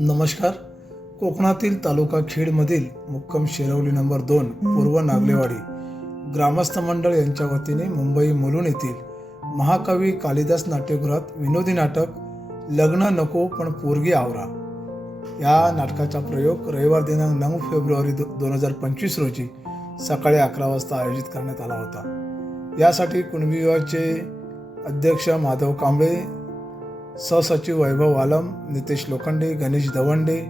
नमस्कार. कोकणातील तालुका खेडमधील मुक्कम शेरवली नंबर दोन पूर्व नागलेवाडी ग्रामस्थ मंडळ यांच्या वतीने मुंबई मुलुंड येथील महाकवी कालिदास नाट्यगृहात विनोदी नाटक लग्न नको पण पोरगी आवरा. या नाटकाचा प्रयोग रविवार दिनांक नऊ फेब्रुवारी दो दोन हजार पंचवीस रोजी सकाळी अकरा वाजता आयोजित करण्यात आला होता. यासाठी कुणबी अध्यक्ष माधव कांबळे सहसचिव वैभव आलम नितेश लोखंडे गणेश दवंडे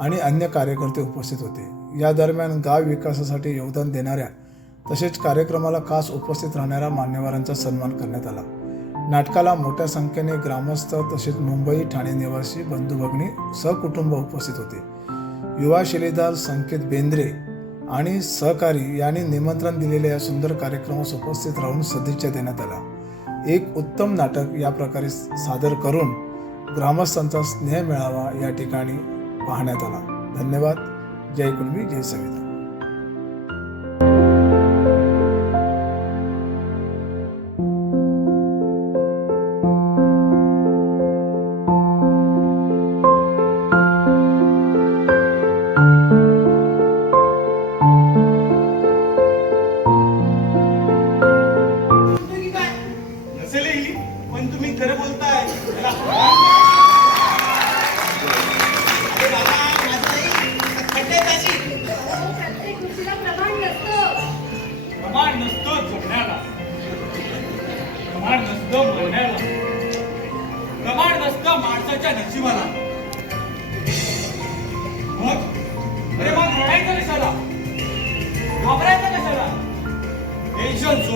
आणि अन्य कार्यकर्ते उपस्थित होते. या दरम्यान गाव विकासासाठी योगदान देणाऱ्या तसेच कार्यक्रमाला खास उपस्थित राहणाऱ्या मान्यवरांचा सन्मान करण्यात आला. नाटकाला मोठ्या संख्येने ग्रामस्थ तसेच मुंबई ठाणे निवासी बंधू भगिनी सहकुटुंब उपस्थित होते. युवा शिलेदार संकेत बेंद्रे आणि सहकारी यांनी निमंत्रण दिलेल्या या सुंदर कार्यक्रमास उपस्थित राहून सदिच्छा देण्यात आला एक उत्तम नाटक या प्रकारे सादर करून ग्रामस्थांचा स्नेह मिळावा या ठिकाणी पाहण्यात आला. धन्यवाद. जय कुणबी जय सविता.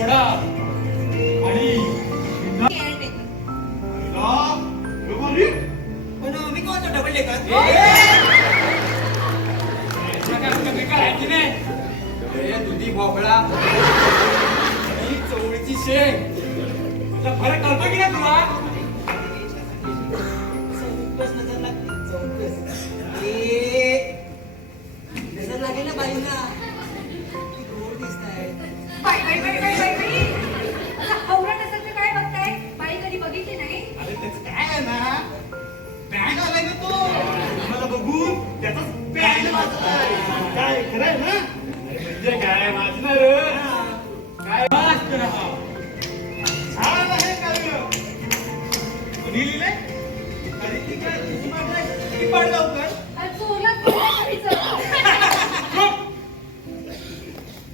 up.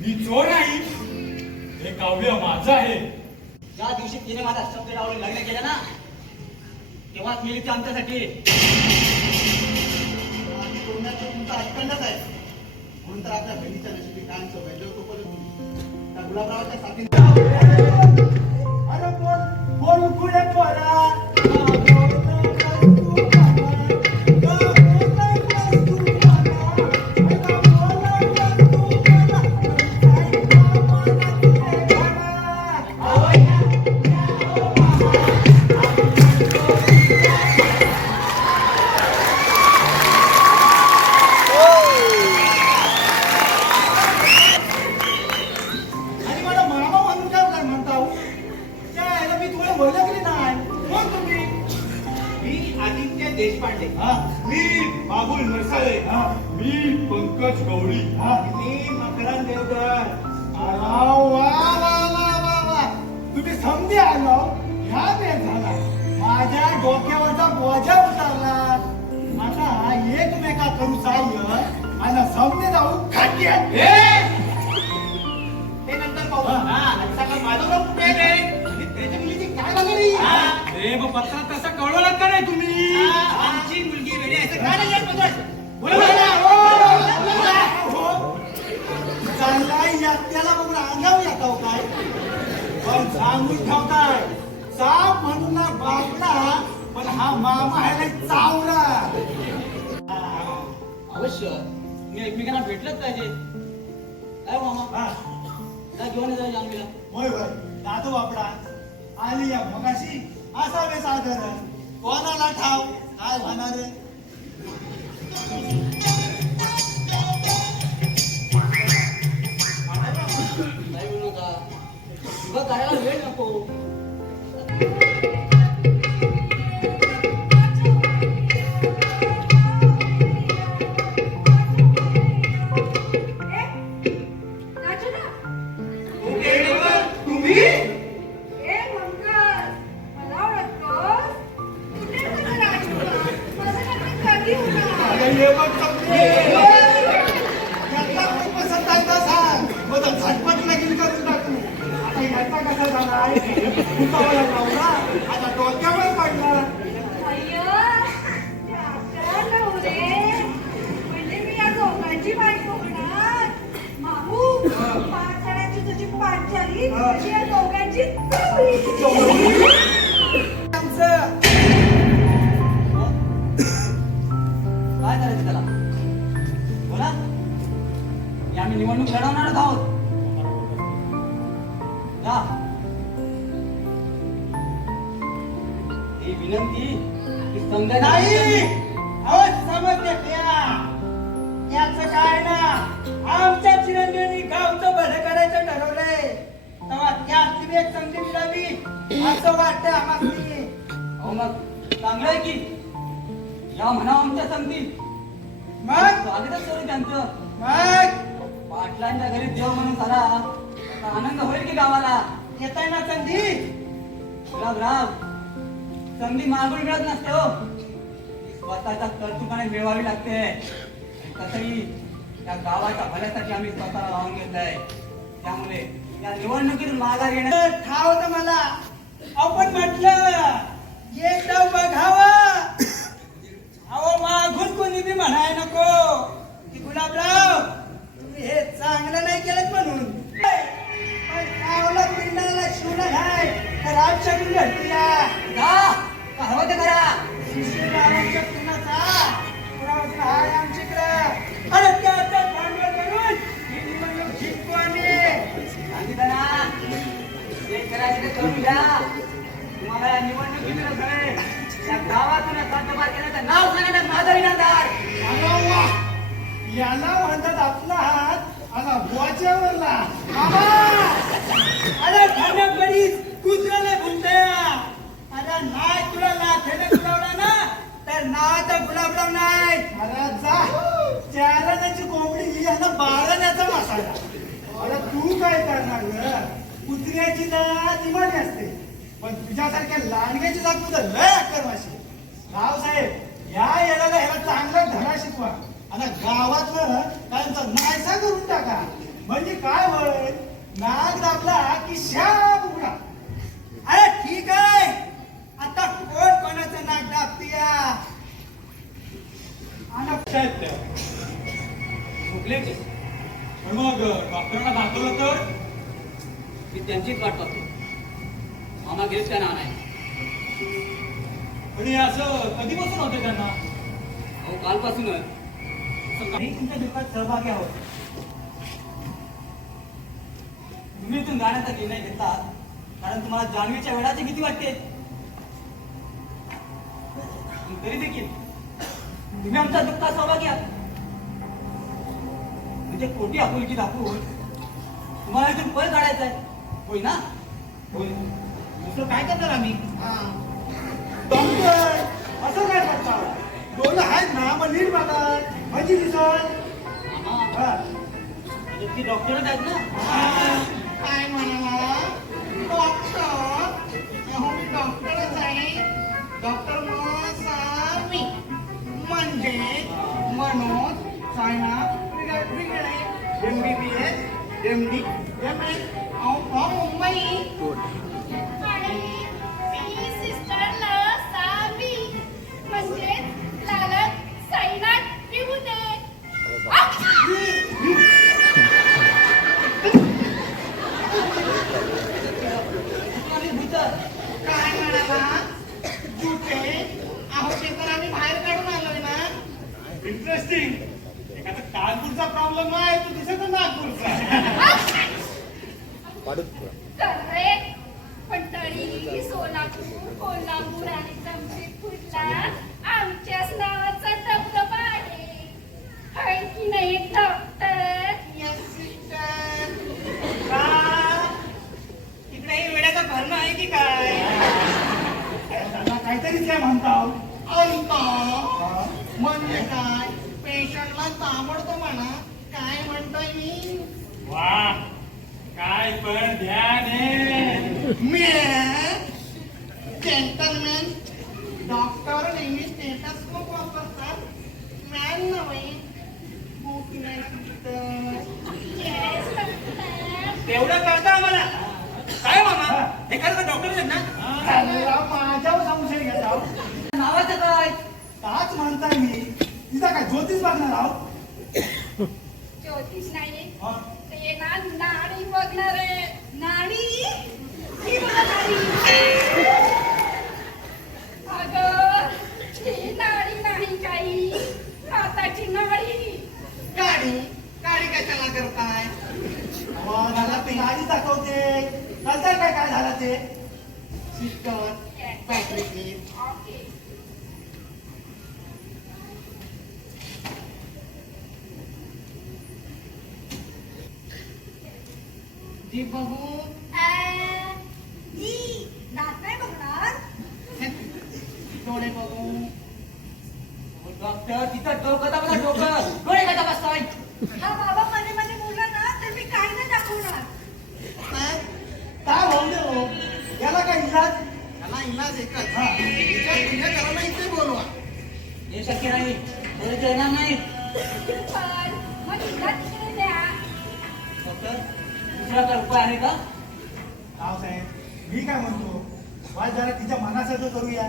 मी चोर नाही हे काव्य माझं आहे ज्या दिवशी तिने माझा शब्द लावून लग्न केलं ना तेव्हा केली ते आमच्यासाठी कोणाचं तुमचा अटकंडच आहे. म्हणून तर आपल्या बहिणीच्या नशिबी कायमचं वैद्य तोपर्यंत त्या गुलाबरावाच्या साथीने अरे बोल बोल पुढे देशपांडे. मी बाबुल नरसाळे मी पंकज गवळी मी मकरंद देवकर तुम्ही समजे आलो ह्या बेत झाला. माझ्या डोक्यावरचा बोजा उतरला. आता एकमेका करू साह्य? आणि समजे जाऊ खाट्यात पत्रात तसं कळवलं का नाही तुम्ही? आमची मुलगी वेळी असं नाही येत बघत? बोला, बोला, बोला. हो, हो. चाललाय यात्याला बघून अंगाव येतो काय? पण सांगून ठेवताय. साप म्हणून ना बापला पण हा मामा आहे ना चावला. अवश्य. मी एकमेकांना भेटलंच पाहिजे. काय हो मामा? हा, काय घेऊन येतो जांभीला होय होय. दादू बापडा. आली या मगाशी. असावे साधारण कोणाला ठाव काय होणार विनंती समजा नाही! अहो समजते त्या याचं काय ना? आमच्या चिरंजीवी गावचं भलं करायचं ठरवलंय. तेव्हा त्यात तुम्ही एक संधी मिळावी असं वाटतं आम्हाला अहो मग चांगलं आहे की? या म्हणा आमच्या संगती. मग? स्वागतच करू त्यांचं. मग? पाटलांच्या घरी देव म्हणून झाला आनंद होईल की गावाला? येताय ना संधी गुलाबराव संधी मागून मिळत नसते हो. ती स्वतःच्या तरतुकाने मिळवावी लागते. तसंही या गावाच्या भल्यासाठी आम्ही स्वतःला लावून घेतलंय त्यामुळे या निवडणुकीत माघार येणं ठाव तर मला. आपण म्हटलं एकदा बघावा. अहो मागून कोणी बी म्हणाय नको. की गुलाबराव तुम्ही हे चांगलं नाही केलं म्हणून. पण गावाला पिंडाला शिवलं नाही तर जा करा शिवरावांच्या कुणाचा हाय अरे त्याचा भांडवल करून ही निवडणूक जिंकू आम्ही सांगितलं ना करून घ्या. तुम्हाला या सगळे गावातून सातबार केल्याचं नाव सांगण्यात माझा विनादार याला म्हणतात आपला हात आला बुवाच्यावरला मामा अरे खाण्याकडीच कुत्र्याला भुलतया अरे नाही तुला लाथेने गुलाबला ना तर ना तर गुलाबराव नाही अरे जा चारण्याची कोंबडी ही यांना बारण्याचा मसाला अरे तू काय करणार ग शिकण्याची जात दिमाग असते. पण तुझ्यासारख्या लांडग्याची जात तुझं लय अक्कर माशी रावसाहेब या येण्याला ह्याला चांगला धडा शिकवा. आता गावातलं त्यांचा नायसा करून टाका. म्हणजे काय होय नाग दाबला की शाप उघडा. अरे ठीक आहे. आता कोण कोणाचं नाक दाबतीया आणि झोपले पण मग डॉक्टरला दाखवलं तर? मी त्यांचीच वाट पाहतो. मामा गेलेच काय ना नाही पण हे असं कधीपासून होते त्यांना? अहो कालपासूनच तुमच्या दुःखात सहभागी आहोत. तुम्ही इथून जाण्याचा निर्णय घेतलात कारण तुम्हाला जान्हवीच्या वेळाची भीती वाटते. तरी देखील तुम्ही आमच्या दुःखात सहभागी आहात. म्हणजे खोटी आपुलकी दाखवून तुम्हाला इथून पळ काढायचा आहे. होय ना होय दुसरं काय करणार आम्ही? डॉक्टर! असं काय करता? दोन आहेत ना मग नीट बघा. म्हणजे दिसत. ती डॉक्टरच आहेत ना? काय म्हणा डॉक्टर? अहो मी डॉक्टरच आहे. डॉक्टर मसामी म्हणजे Manoj Saina M B B S M D M S Mumbai आणि म्हणजे काय अहो बाहेर ना इंटरेस्टिंग एखादा कानपूरचा प्रॉब्लेम आहे तो दिसत नागपूरचा सोलापूर कोल्हापूर आणि जमशेदपूरला आमच्याच नावाचा दबदबा आहे. की नाही डॉक्टर हे आहे की काय? त्यांना काहीतरीच काय म्हणता म्हणजे काय? पेशंटला ताबडतो म्हणा. काय म्हणतोय मी? वा. काय पण ध्यान आहे मी जेंटलमॅन डॉक्टर नेहमी स्टेटस्कोप वापरतात. मॅन नव्हे बुक नाही तेवढं कळतं आम्हाला. काय मामा? एखादा डॉक्टर आहेत ना? माझ्यावर संशय घेत आहोत नावाचं काय? ताच म्हणताय मी. तिचा काय ज्योतिष बघणार आहोत जी बघू दात नाही बघणार? डोळे बघू। डॉक्टर तिथं डोकं दाबा डोकं. डोळे का तपासताय हा बाबा मध्ये मध्ये बोलला ना तर मी काही नाही दाखवणार. काय? भाऊ हो? याला काय इलाज? त्याला इलाज एकच. हा. इथे बोलवा. हे शक्य नाही. बोलायचं येणार नाही. डॉक्टर दुसरा काय उपाय आहे का? रावसाहेब मी काय म्हणतो? वाज जरा तिच्या मनासारखं करूया.